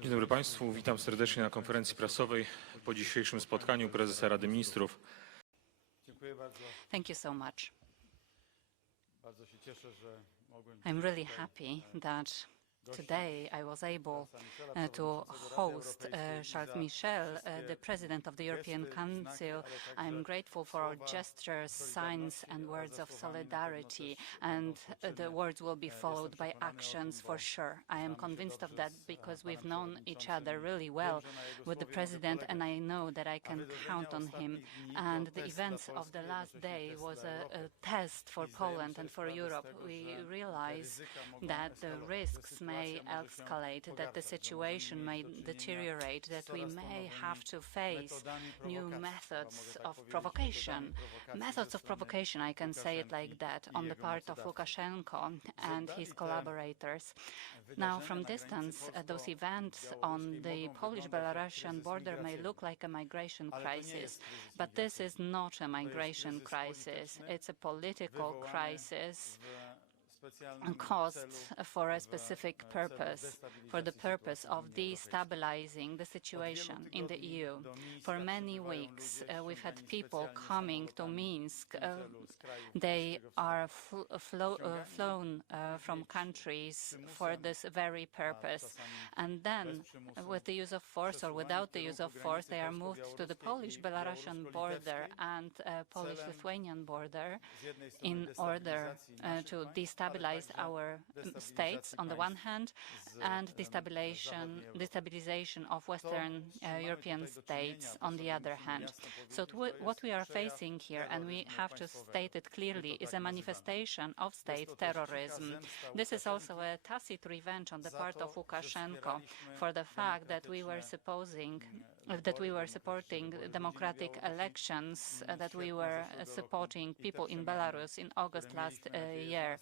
Dzień dobry Państwu, witam serdecznie na konferencji prasowej po dzisiejszym spotkaniu prezesa Rady Ministrów. Thank you so much. I'm really happy that today I was able to host Charles Michel, the President of the European Council. I'm grateful for our gestures, signs and words of solidarity, and the words will be followed by actions for sure. I am convinced of that because we've known each other really well with the President, and I know that I can count on him. And the events of the last day was a test for Poland and for Europe. We realize that the risks may escalate, that the situation may deteriorate, that we may have to face new methods of provocation. Methods of provocation, I can say it like that, on the part of Lukashenko and his collaborators. Now, from distance, those events on the Polish-Belarusian border may look like a migration crisis, but this is not a migration crisis. It's a political crisis caused for a specific purpose, for the purpose of destabilizing the situation in the EU. For many weeks, we've had people coming to Minsk. They are flown from countries for this very purpose. And then, with the use of force or without the use of force, they are moved to the Polish-Belarusian border and Polish-Lithuanian border in order to destabilize our states on the one hand, and destabilization of Western European states on the other hand. So what we are facing here, and we have to state it clearly, is a manifestation of state terrorism. This is also a tacit revenge on the part of Lukashenko for the fact that we were supporting democratic elections, that we were supporting people in Belarus in August last year,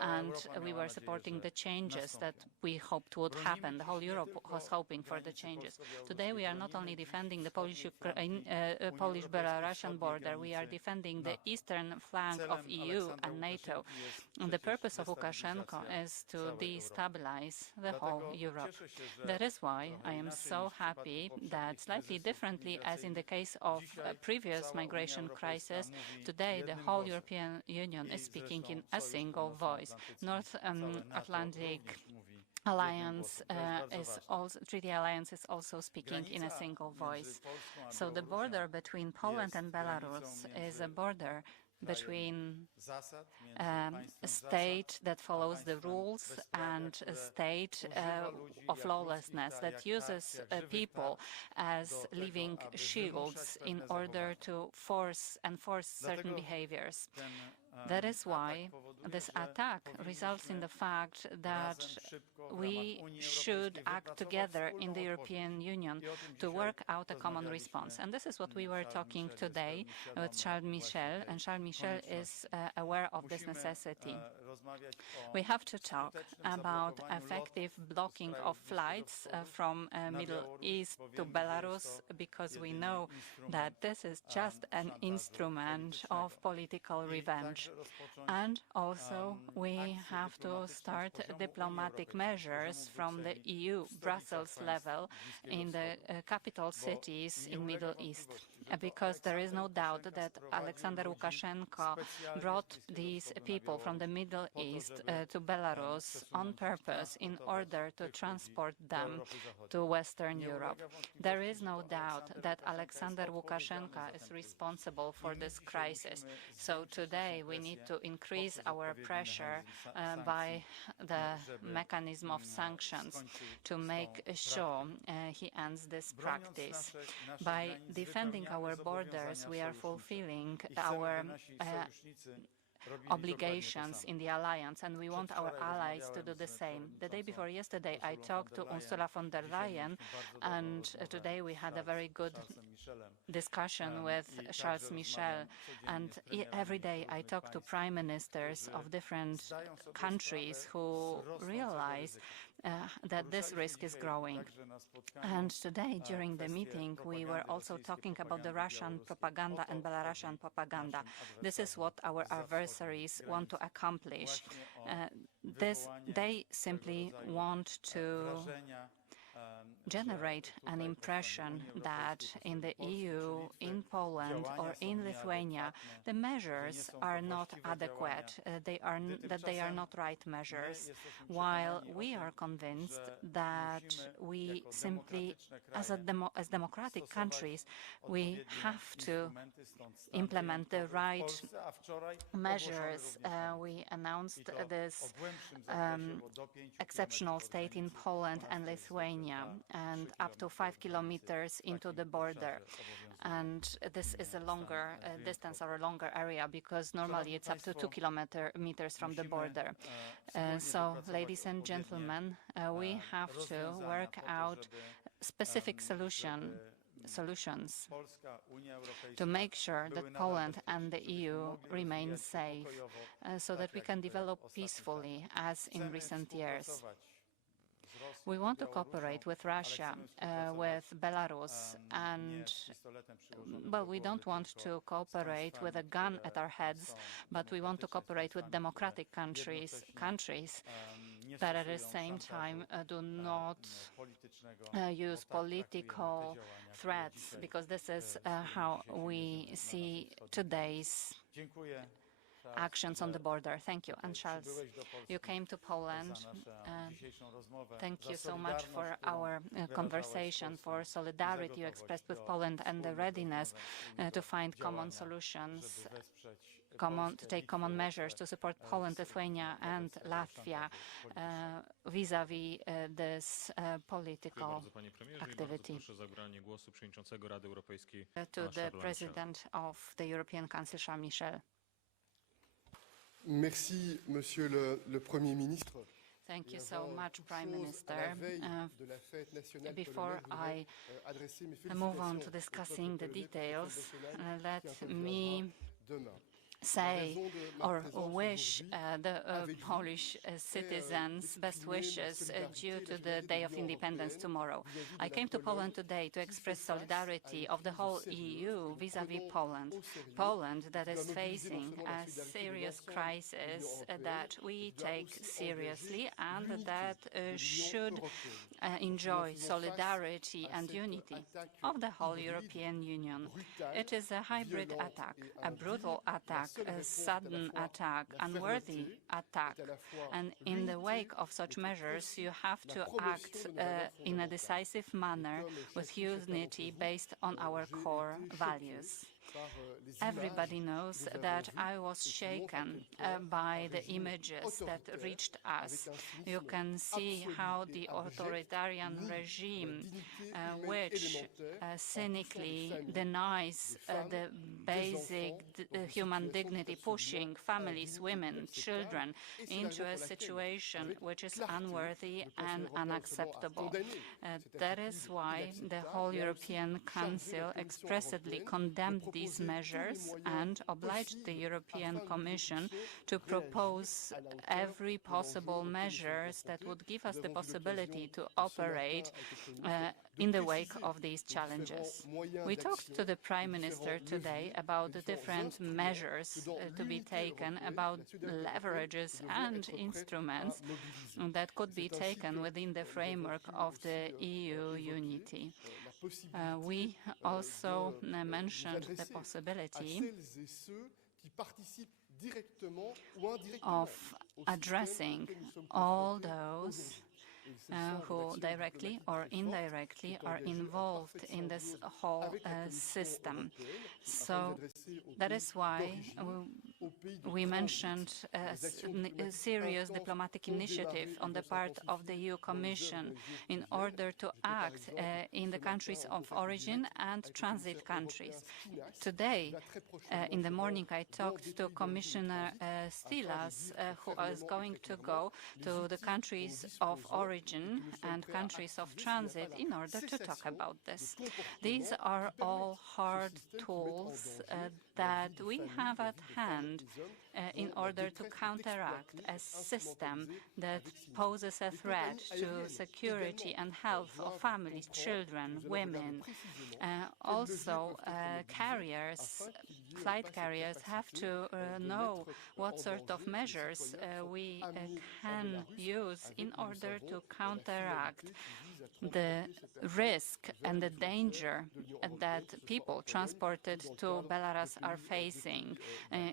and we were supporting the changes that we hoped would happen. The whole Europe was hoping for the changes. Today we are not only defending the Polish-Belarusian border, we are defending the eastern flank of EU and NATO. And the purpose of Lukashenko is to destabilize the whole Europe. That is why I am so happy that, slightly differently as in the case of previous migration crisis, today the whole European Union is speaking in a single voice. North Atlantic Alliance Treaty Alliance is also speaking in a single voice. So the border between Poland and Belarus is a border between a state that follows the rules and a state of lawlessness that uses people as living shields in order to enforce certain behaviors. That is why this attack results in the fact that we should act together in the European Union to work out a common response. And this is what we were talking today with Charles Michel, and Charles Michel is aware of this necessity. We have to talk about effective blocking of flights from Middle East to Belarus, because we know that this is just an instrument of political revenge. And also we have to start diplomatic measures from the EU Brussels level in the capital cities in Middle East, because there is no doubt that Alexander Lukashenko brought these people from the Middle East to Belarus on purpose in order to transport them to Western Europe. There is no doubt that Alexander Lukashenko is responsible for this crisis. So today we need to increase our pressure by the mechanism of sanctions to make sure he ends this practice. By defending our borders, we are fulfilling our obligations in the alliance, and we want our allies to do the same. The day before yesterday, I talked to Ursula von der Leyen, and today we had a very good discussion with Charles Michel. And every day I talk to prime ministers of different countries who realize that this risk is growing. And today, during the meeting, we were also talking about the Russian propaganda and Belarusian propaganda. This is what our adversaries want to accomplish. They simply want to generate an impression that in the EU, in Poland or in Lithuania, the measures are not adequate, that they are not right measures, while we are convinced that we simply, as democratic countries, we have to implement the right measures. We announced this exceptional state in Poland and Lithuania, and up to 5 kilometers into the border. And this is a longer distance or a longer area, because normally it's up to 2 kilometers from the border. So, ladies and gentlemen, we have to work out specific solutions to make sure that Poland and the EU remain safe, so that we can develop peacefully as in recent years. We want to cooperate with Russia, with Belarus, and, well, we don't want to cooperate with a gun at our heads, but we want to cooperate with democratic countries that at the same time do not use political threats, because this is how we see today's actions on the border. Thank you. And Sharl, you came to Poland. Thank you so much for our conversation, for solidarity you expressed with Poland and the readiness to find common solutions, to take common measures to support Poland, Lithuania and Latvia vis-à-vis this political activity. To the President of the European Council, Charles Michel. Merci, Monsieur le Premier ministre. Thank you so much, Prime Minister. Before I move on to discussing the details, let me say or wish the Polish citizens best wishes due to the Day of Independence tomorrow. I came to Poland today to express solidarity of the whole EU vis-à-vis Poland. Poland that is facing a serious crisis that we take seriously and that should enjoy solidarity and unity of the whole European Union. It is a hybrid attack, a brutal attack, a sudden attack, unworthy attack. And in the wake of such measures, you have to act in a decisive manner with unity based on our core values. Everybody knows that I was shaken by the images that reached us. You can see how the authoritarian regime, which cynically denies the basic human dignity, pushing families, women, children into a situation which is unworthy and unacceptable. That is why the whole European Council expressly condemned these measures and obliged the European Commission to propose every possible measures that would give us the possibility to operate in the wake of these challenges. We talked to the Prime Minister today about the different measures to be taken, about leverages and instruments that could be taken within the framework of the EU unity. We also mentioned the possibility of addressing all those who directly or indirectly are involved in this whole system. So that is why we mentioned a serious diplomatic initiative on the part of the EU Commission in order to act in the countries of origin and transit countries. Today, in the morning, I talked to Commissioner Stilas, who is going to go to the countries of origin and countries of transit in order to talk about this. These are all hard tools that we have at hand in order to counteract a system that poses a threat to security and health of families, children, women. Also, flight carriers have to know what sort of measures we can use in order to counteract the risk and the danger that people transported to Belarus are facing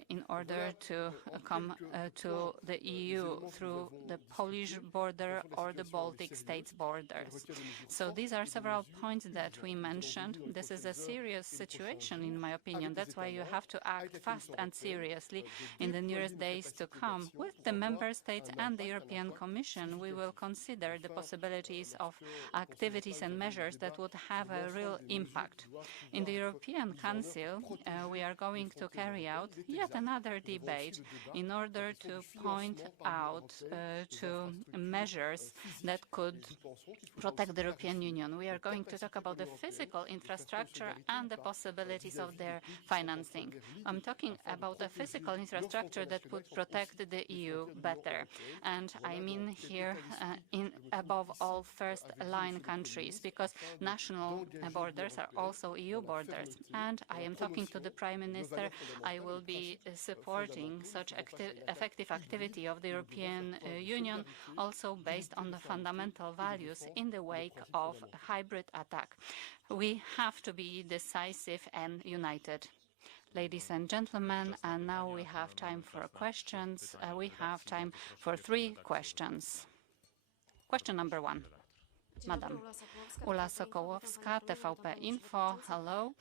in order to come to the EU through the Polish border or the Baltic states borders. So these are several points that we mentioned. This is a serious situation, in my opinion. That's why you have to act fast and seriously in the nearest days to come. With the Member States and the European Commission, we will consider the possibilities of activities and measures that would have a real impact. In the European Council, we are going to carry out yet another debate in order to point out to measures that could protect the European Union. We are going to talk about the physical infrastructure and the possibilities of their financing. I'm talking about the physical infrastructure that would protect the EU better. And I mean here, above all, first-line countries, because national borders are also EU borders. And I am talking to the Prime Minister. I will be supporting such effective activity of the European Union, also based on the fundamental values in the wake of a hybrid attack. We have to be decisive and united. Ladies and gentlemen, and now we have time for questions. We have time for 3 questions. Question number 1. Madam Ula Sokołowska, TVP Info. Hello.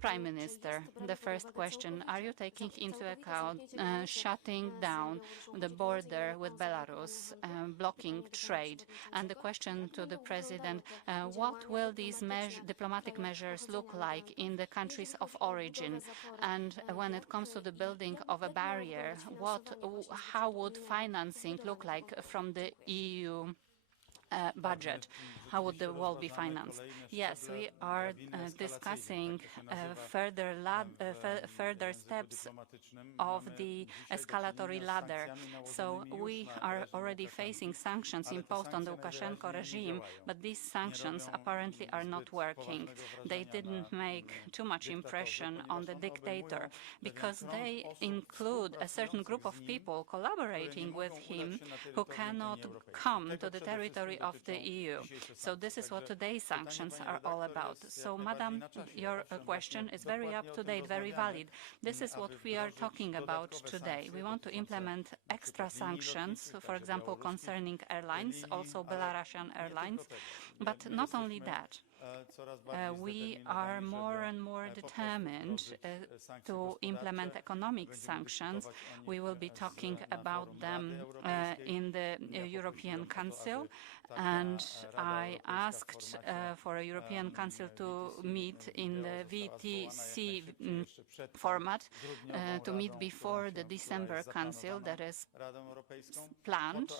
Prime Minister, the first question, are you taking into account shutting down the border with Belarus, blocking trade? And the question to the President, what will these diplomatic measures look like in the countries of origin? And when it comes to the building of a barrier, how would financing look like from the EU budget? How would the wall be financed? Yes, we are discussing further steps of the escalatory ladder. So we are already facing sanctions imposed on the Lukashenko regime, but these sanctions apparently are not working. They didn't make too much impression on the dictator because they include a certain group of people collaborating with him who cannot come to the territory of the EU. So this is what today's sanctions are all about. So, Madam, your question is very up-to-date, very valid. This is what we are talking about today. We want to implement extra sanctions, for example, concerning airlines, also Belarusian airlines. But not only that. We are more and more determined to implement economic sanctions. We will be talking about them in the European Council, and I asked for a European Council to meet in the VTC format, to meet before the December Council that is planned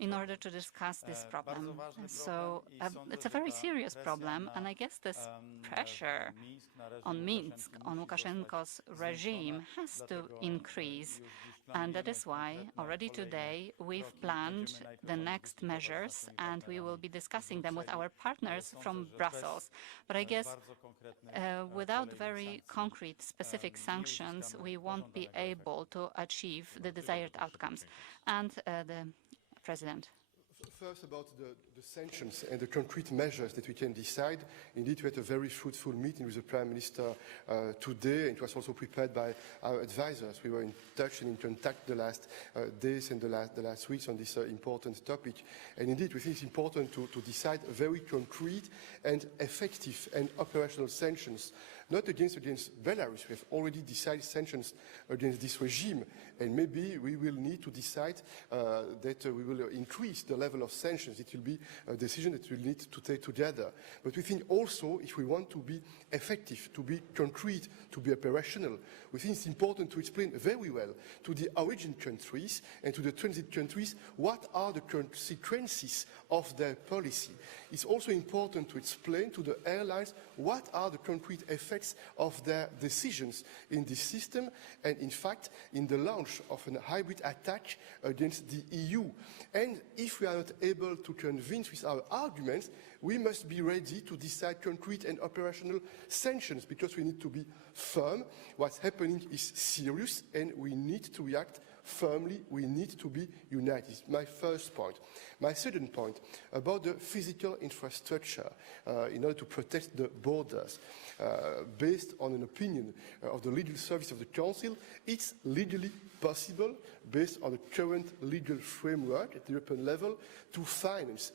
in order to discuss this problem. So it's a very serious problem, and I guess this pressure on Minsk, on Lukashenko's regime, has to increase. And that is why already today we've planned the next measures, and we will be discussing them with our partners from Brussels. But I guess without very concrete, specific sanctions, we won't be able to achieve the desired outcomes. And the President. First, about the sanctions and the concrete measures that we can decide. Indeed, we had a very fruitful meeting with the Prime Minister today, and it was also prepared by our advisors. We were in touch and in contact the last days and the last weeks on this important topic. And indeed, we think it's important to decide very concrete and effective and operational sanctions, not against Belarus. We have already decided sanctions against this regime, and maybe we will need to decide that we will increase the level of sanctions. It will be a decision that we'll need to take together. But we think also, if we want to be effective, to be concrete, to be operational, we think it's important to explain very well to the origin countries and to the transit countries what are the consequences of their policy. It's also important to explain to the airlines what are the concrete effects of their decisions in this system and, in fact, in the launch of a hybrid attack against the EU. And if we are not able to convince with our arguments, we must be ready to decide concrete and operational sanctions, because we need to be firm. What's happening is serious, and we need to react firmly. We need to be united. It's my first point. My second point, about the physical infrastructure in order to protect the borders. Based on an opinion of the legal service of the Council, it's legally possible, based on the current legal framework at the European level, to finance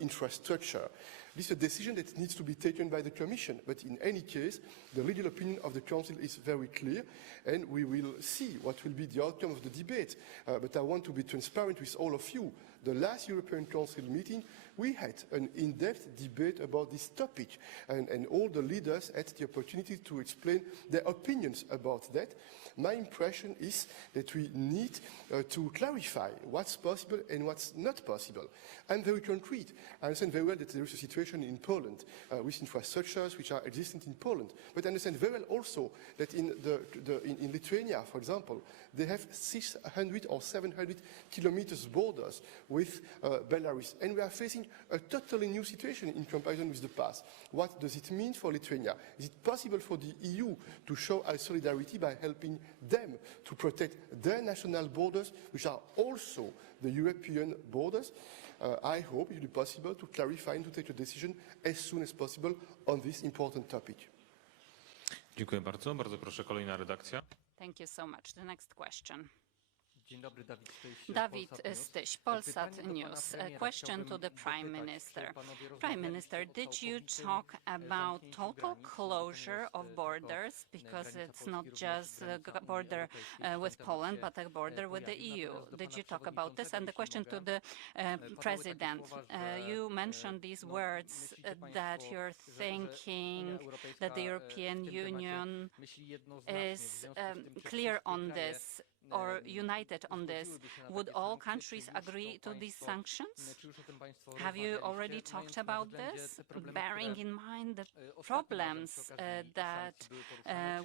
infrastructure. This is a decision that needs to be taken by the Commission, but in any case, the legal opinion of the Council is very clear, and we will see what will be the outcome of the debate. But I want to be transparent with all of you. The last European Council meeting, we had an in-depth debate about this topic, and all the leaders had the opportunity to explain their opinions about that. My impression is that we need to clarify what's possible and what's not possible. I'm very concrete. I understand very well that there is a situation in Poland with infrastructures which are existent in Poland, but I understand very well also that in Lithuania, for example, they have 600 or 700 kilometers borders with Belarus, and we are facing a totally new situation in comparison with the past. What does it mean for Lithuania? Is it possible for the EU to show our solidarity by helping them to protect their national borders, which are also the European borders? I hope it will be possible to clarify and to take a decision as soon as possible on this important topic. Dziękuję bardzo. Bardzo proszę, kolejna redakcja. Thank you so much. The next question. Dzień dobry, Dawid Styś, Polsat News. A question to the Prime Minister. Prime Minister, did you talk about total closure of borders, because it's not just a border with Poland, but a border with the EU? Did you talk about this? And the question to the President. You mentioned these words that you're thinking that the European Union is clear on this, or united on this. Would all countries agree to these sanctions? Have you already talked about this, bearing in mind the problems that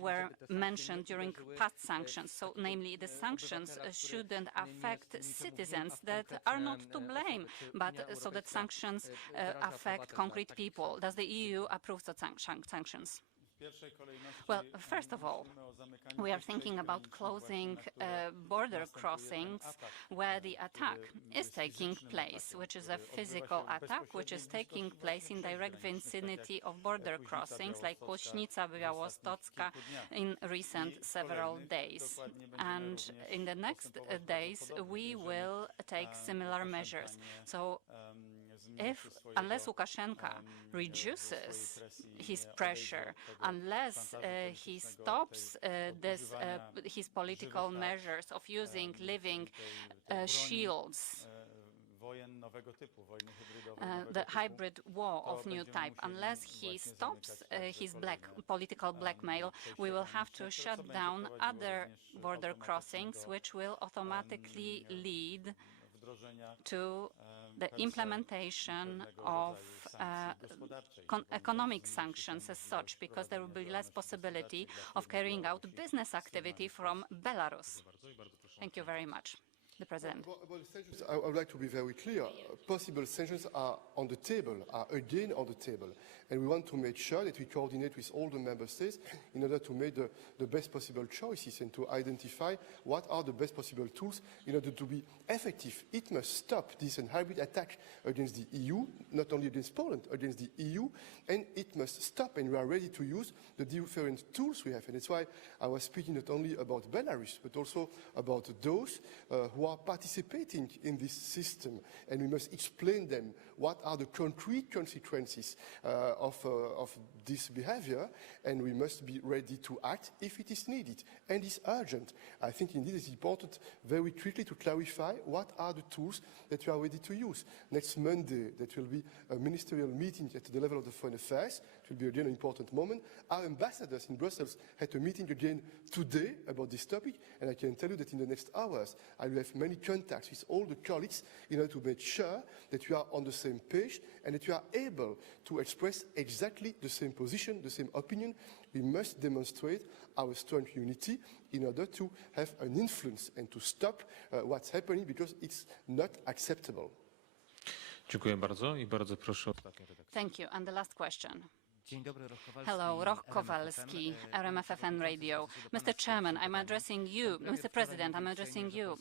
were mentioned during past sanctions? So, namely, the sanctions shouldn't affect citizens that are not to blame, but so that sanctions affect concrete people. Does the EU approve such sanctions? Well, first of all, we are thinking about closing border crossings where the attack is taking place, which is a physical attack, which is taking place in direct vicinity of border crossings like Kośnica, Białostocka in recent several days. And in the next days, we will take similar measures. So, unless Lukashenko reduces his pressure, unless he stops his political measures of using living shields, the hybrid war of new type, unless he stops his political blackmail, we will have to shut down other border crossings, which will automatically lead to the implementation of economic sanctions as such, because there will be less possibility of carrying out business activity from Belarus. Thank you very much. The President. About the sanctions, I would like to be very clear. Possible sanctions are on the table, are again on the table. And we want to make sure that we coordinate with all the member states in order to make the best possible choices and to identify what are the best possible tools in order to be effective. It must stop this hybrid attack against the EU, not only against Poland, against the EU, and it must stop, and we are ready to use the different tools we have. And that's why I was speaking not only about Belarus, but also about those who are participating in this system, and we must explain them what are the concrete consequences of this behavior, and we must be ready to act if it is needed and is urgent. I think indeed it's important very quickly to clarify what are the tools that we are ready to use. Next Monday, there will be a ministerial meeting at the level of the Foreign Affairs. It will be again an important moment. Our ambassadors in Brussels had a meeting again today about this topic, and I can tell you that in the next hours I will have many contacts with all the colleagues in order to make sure that we are on the same page and that we are able to express exactly the same position, the same opinion. We must demonstrate our strong unity in order to have an influence and to stop what's happening, because it's not acceptable. Dziękuję bardzo i bardzo proszę o ostatnią redakcję. Thank you. And the last question. Hello, Roch Kowalski, RMFFN Radio. Mr. Chairman, I'm addressing you, Mr. President, I'm addressing you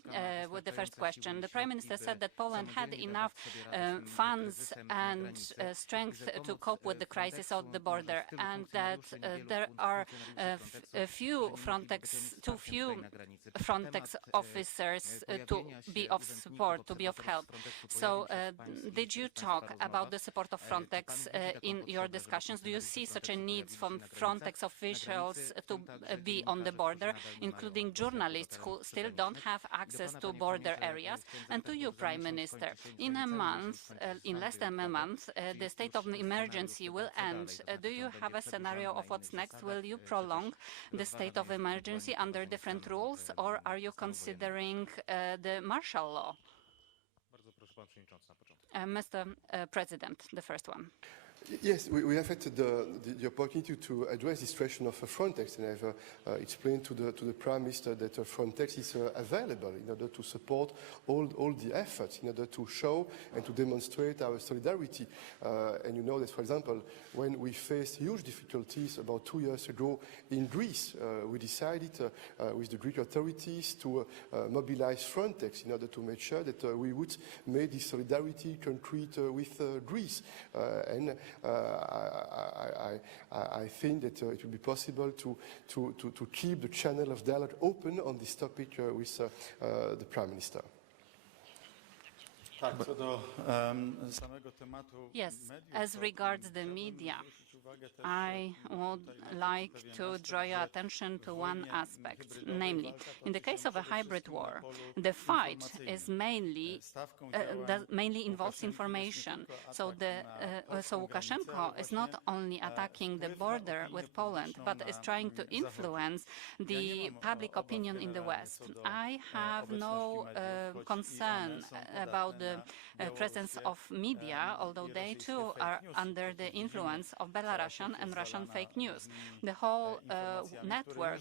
with the first question. The Prime Minister said that Poland had enough funds and strength to cope with the crisis of the border, and that there are too few Frontex officers to be of support, to be of help. So did you talk about the support of Frontex in your discussions? Do you see such a need from Frontex officials to be on the border, including journalists who still don't have access to border areas? And to you, Prime Minister, in a month, in less than a month, the state of emergency will end. Do you have a scenario of what's next? Will you prolong the state of emergency under different rules, or are you considering the martial law? Mr. President, the first one. Yes, we have had the opportunity to address the situation of Frontex, and I've explained to the Prime Minister that Frontex is available in order to support all the efforts, in order to show and to demonstrate our solidarity. And you know that, for example, when we faced huge difficulties about 2 years ago in Greece, we decided with the Greek authorities to mobilize Frontex in order to make sure that we would make this solidarity concrete with Greece. And I think that it will be possible to keep the channel of dialogue open on this topic with the Prime Minister. Yes, as regards the media, I would like to draw your attention to one aspect, namely, in the case of a hybrid war, the fight is mainly involves information. So Lukashenko is not only attacking the border with Poland, but is trying to influence the public opinion in the West. I have no concern about the presence of media, although they too are under the influence of Belarusian and Russian fake news. The whole network,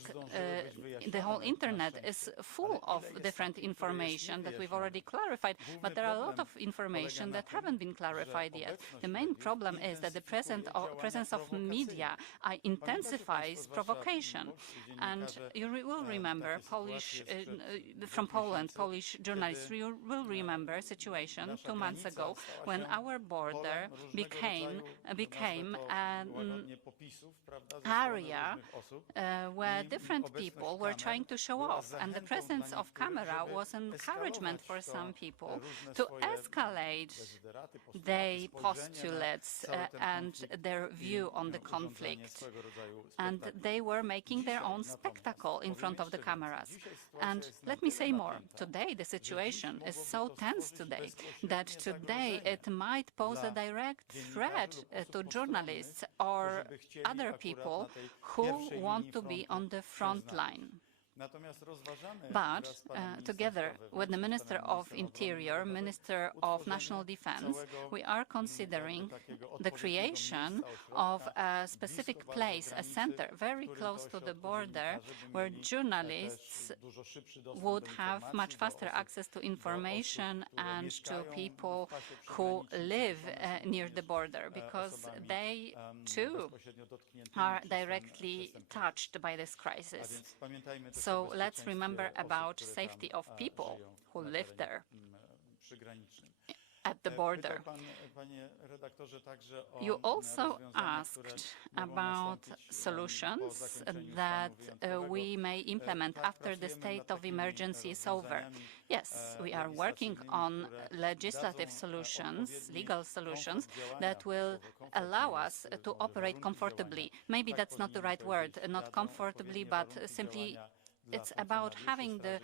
the whole internet is full of different information that we've already clarified, but there are a lot of information that haven't been clarified yet. The main problem is that the presence of media intensifies provocation. And you will remember from Poland, Polish journalists, you will remember a situation 2 months ago when our border became an area where different people were trying to show off, and the presence of camera was an encouragement for some people to escalate their postulates and their view on the conflict. And they were making their own spectacle in front of the cameras. And let me say more. Today, the situation is so tense today that today it might pose a direct threat to journalists or other people who want to be on the front line. But together with the Minister of Interior, Minister of National Defense, we are considering the creation of a specific place, a center very close to the border, where journalists would have much faster access to information and to people who live near the border, because they too are directly touched by this crisis. So let's remember about safety of people who live there at the border. You also asked about solutions that we may implement after the state of emergency is over. Yes, we are working on legislative solutions, legal solutions, that will allow us to operate comfortably. Maybe that's not the right word, not comfortably, but simply it's about having the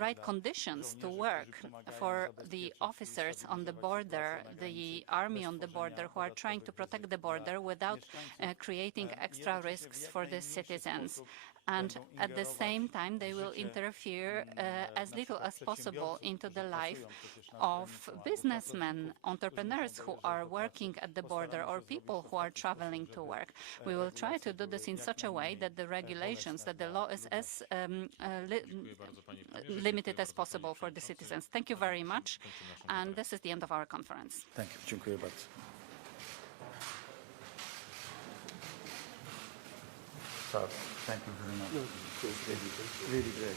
right conditions to work for the officers on the border, the army on the border, who are trying to protect the border without creating extra risks for the citizens. And at the same time, they will interfere as little as possible into the life of businessmen, entrepreneurs who are working at the border, or people who are traveling to work. We will try to do this in such a way that the regulations, that the law is as limited as possible for the citizens. Thank you very much. And this is the end of our conference. Thank you. Dziękuję bardzo. Sir, thank you very much. No, of course, Really great.